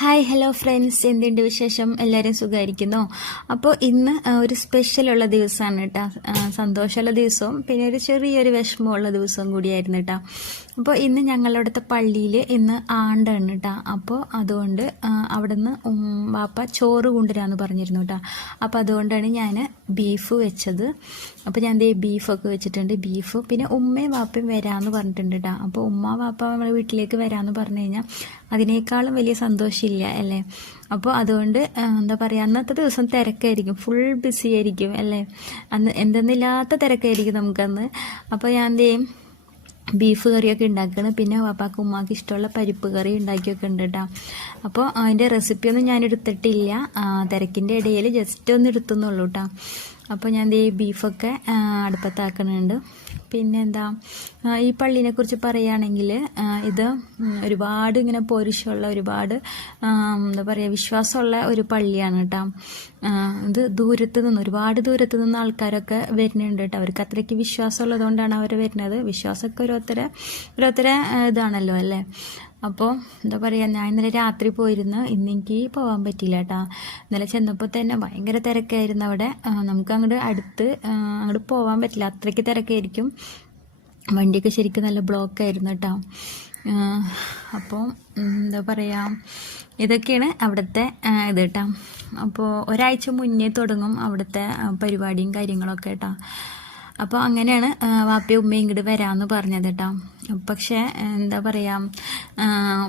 Hi hello friends എന്തുണ്ട് വിശേഷം? എല്ലാവരും സുഖമായിരിക്കുന്നോ? അപ്പോൾ ഇന്ന് ഒരു സ്പെഷ്യലുള്ള ദിവസമാണ് കേട്ടോ സന്തോഷമുള്ള ദിവസവും പിന്നെ ഒരു ചെറിയൊരു വിഷമമുള്ള ദിവസവും കൂടിയായിരുന്നു കേട്ടോ അപ്പോൾ ഇന്ന് ഞങ്ങളവിടുത്തെ പള്ളിയിൽ ഇന്ന് ആണ്ടാണ് കേട്ടോ അപ്പോൾ അതുകൊണ്ട് അവിടുന്ന് വാപ്പ ചോറ് കൊണ്ടുവരാമെന്ന് പറഞ്ഞിരുന്നു കേട്ടോ അപ്പോൾ അതുകൊണ്ടാണ് ഞാൻ ബീഫ് വെച്ചത്. അപ്പോൾ ഞാൻ ദേ ബീഫൊക്കെ വെച്ചിട്ടുണ്ട് ബീഫ്. പിന്നെ ഉമ്മയും വാപ്പയും വരാമെന്ന് പറഞ്ഞിട്ടുണ്ട് കേട്ടോ അപ്പോൾ ഉമ്മ വാപ്പ നമ്മളെ വീട്ടിലേക്ക് വരാമെന്ന് പറഞ്ഞു കഴിഞ്ഞാൽ അതിനേക്കാളും വലിയ സന്തോഷമില്ല അല്ലേ? അപ്പോൾ അതുകൊണ്ട് എന്താ പറയുക അന്നത്തെ ദിവസം തിരക്കായിരിക്കും. ഫുൾ ബിസി ആയിരിക്കും അല്ലേ? അന്ന് എന്തെന്നില്ലാത്ത തിരക്കായിരിക്കും നമുക്കന്ന്. അപ്പോൾ ഞാൻ എന്ത് ചെയ്യും ബീഫ് കറിയൊക്കെ ഉണ്ടാക്കണം. പിന്നെ പാപ്പാക്ക് ഉമ്മാക്ക് ഇഷ്ടമുള്ള പരിപ്പ് കറി ഉണ്ടാക്കിയൊക്കെ ഉണ്ട് കേട്ടോ അപ്പോൾ അതിന്റെ റെസിപ്പിയൊന്നും ഞാൻ എടുത്തിട്ടില്ല. തിരക്കിന്റെ ഇടയിൽ ജസ്റ്റ് ഒന്ന് എടുത്തുന്നുള്ളൂ കേട്ടോ അപ്പോൾ ഞാൻ ഈ ബീഫൊക്കെ അടുപ്പത്താക്കുന്നുണ്ട്. പിന്നെ എന്താ ഈ പള്ളീനെ കുറിച്ച് പറയുകയാണെങ്കിൽ ഇത് ഒരുപാട് ഇങ്ങനെ പോരുഷമുള്ള ഒരുപാട് എന്താ പറയുക വിശ്വാസമുള്ള ഒരു പള്ളിയാണ് കേട്ടോ ഇത് ദൂരത്ത് നിന്ന് ഒരുപാട് ദൂരത്ത് നിന്ന് ആൾക്കാരൊക്കെ വരുന്നുണ്ട് കേട്ടോ അവർക്ക് അത്രയ്ക്ക് വിശ്വാസമുള്ളതുകൊണ്ടാണ് അവർ വരുന്നത്. വിശ്വാസമൊക്കെ ഓരോരുത്തരെ ഓരോരുത്തരെ ഇതാണല്ലോ അല്ലേ? അപ്പോൾ എന്താ പറയുക ഞാൻ ഇന്നലെ രാത്രി പോയിരുന്നു. ഇന്ന് എനിക്ക് പോകാൻ പറ്റിയില്ല കേട്ടോ ഇന്നലെ ചെന്നപ്പോൾ തന്നെ ഭയങ്കര തിരക്കായിരുന്നു അവിടെ. നമുക്ക് അങ്ങോട്ട് അടുത്ത് അങ്ങോട്ട് പോകാൻ പറ്റില്ല. അത്രയ്ക്ക് തിരക്കായിരിക്കും. വണ്ടിയൊക്കെ ശരിക്കും നല്ല ബ്ലോക്കായിരുന്നു കേട്ടോ അപ്പോൾ എന്താ പറയുക ഇതൊക്കെയാണ് അവിടുത്തെ ഇത് കേട്ടോ അപ്പോൾ ഒരാഴ്ച മുന്നേ തുടങ്ങും അവിടുത്തെ പരിപാടിയും കാര്യങ്ങളൊക്കെ കേട്ടോ അപ്പോൾ അങ്ങനെയാണ് വാപ്പ വാപ്പയും ഉമ്മയും ഇങ്ങോട്ട് വരാമെന്ന് പറഞ്ഞത് കേട്ടോ പക്ഷേ എന്താ പറയുക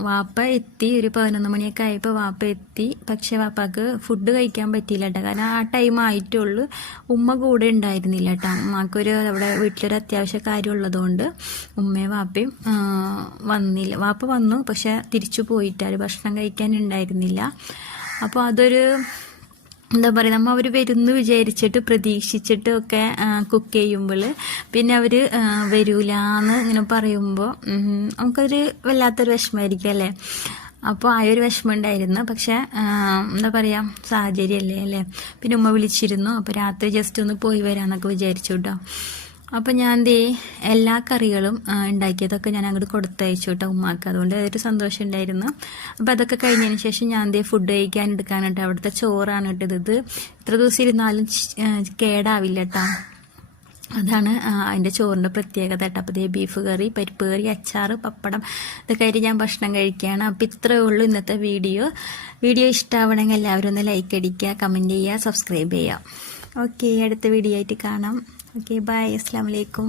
വാപ്പ എത്തി ഒരു പതിനൊന്ന് മണിയൊക്കെ ആയപ്പോൾ വാപ്പ എത്തി. പക്ഷേ വാപ്പാക്ക് ഫുഡ് കഴിക്കാൻ പറ്റിയില്ല കേട്ടോ കാരണം ആ ടൈം ആയിട്ടുള്ളൂ ഉമ്മ കൂടെ ഉണ്ടായിരുന്നില്ല കേട്ടോ ഉമ്മാക്കൊരു അവിടെ വീട്ടിലൊരു അത്യാവശ്യ കാര്യം ഉള്ളതുകൊണ്ട് ഉമ്മയും വാപ്പയും വന്നില്ല. വാപ്പ വന്നു പക്ഷെ തിരിച്ചു പോയിട്ടാൽ ഭക്ഷണം കഴിക്കാൻ ഉണ്ടായിരുന്നില്ല. അപ്പോൾ അതൊരു എന്താ പറയുക നമ്മൾ അവർ വരുന്നു വിചാരിച്ചിട്ട് പ്രതീക്ഷിച്ചിട്ട് ഒക്കെ കുക്ക് ചെയ്യുമ്പോൾ പിന്നെ അവർ വരൂല എന്ന് ഇങ്ങനെ പറയുമ്പോൾ നമുക്കൊരു വല്ലാത്തൊരു വിഷമമായിരിക്കും അല്ലേ? അപ്പോൾ ആ ഒരു വിഷമം ഉണ്ടായിരുന്നു. പക്ഷേ എന്താ പറയുക സാഹചര്യമല്ലേ അല്ലേ? പിന്നെ ഉമ്മ വിളിച്ചിരുന്നു. അപ്പോൾ രാത്രി ജസ്റ്റ് ഒന്ന് പോയി വരാമെന്നൊക്കെ വിചാരിച്ചു കേട്ടോ അപ്പോൾ ഞാൻ ദേ എല്ലാ കറികളും ഉണ്ടാക്കിയതൊക്കെ ഞാൻ അങ്ങോട്ട് കൊടുത്തയച്ചു കേട്ടോ ഉമ്മാക്ക്. അതുകൊണ്ട് അതൊരു സന്തോഷം ഉണ്ടായിരുന്നു അപ്പോൾ അതൊക്കെ കഴിഞ്ഞതിന് ശേഷം ഞാൻ ദേ ഫുഡ് കഴിക്കാൻ എടുക്കാനുണ്ട് അവിടുത്തെ ചോറാണ് കേട്ടത്. ഇത് ഇത്ര ദിവസം ഇരുന്നാലും കേടാവില്ല കേട്ടോ അതാണ് അതിന്റെ ചോറിന്റെ പ്രത്യേകത കേട്ടോ. അപ്പോൾ ദേ ബീഫ് കറി പരിപ്പ് കറി അച്ചാർ പപ്പടം ഇതൊക്കെ ആയിട്ട് ഞാൻ ഭക്ഷണം കഴിക്കുകയാണ്. അപ്പോൾ ഇത്രയേ ഉള്ളൂ ഇന്നത്തെ വീഡിയോ. വീഡിയോ ഇഷ്ടമാവണമെങ്കിൽ എല്ലാവരും ഒന്ന് ലൈക്ക് അടിക്കുക കമന്റ് ചെയ്യുക സബ്സ്ക്രൈബ് ചെയ്യുക. ഓക്കെ അടുത്ത വീഡിയോ ആയിട്ട് കാണാം. ഓക്കെ ബൈ അസ്സാം വലൈക്കും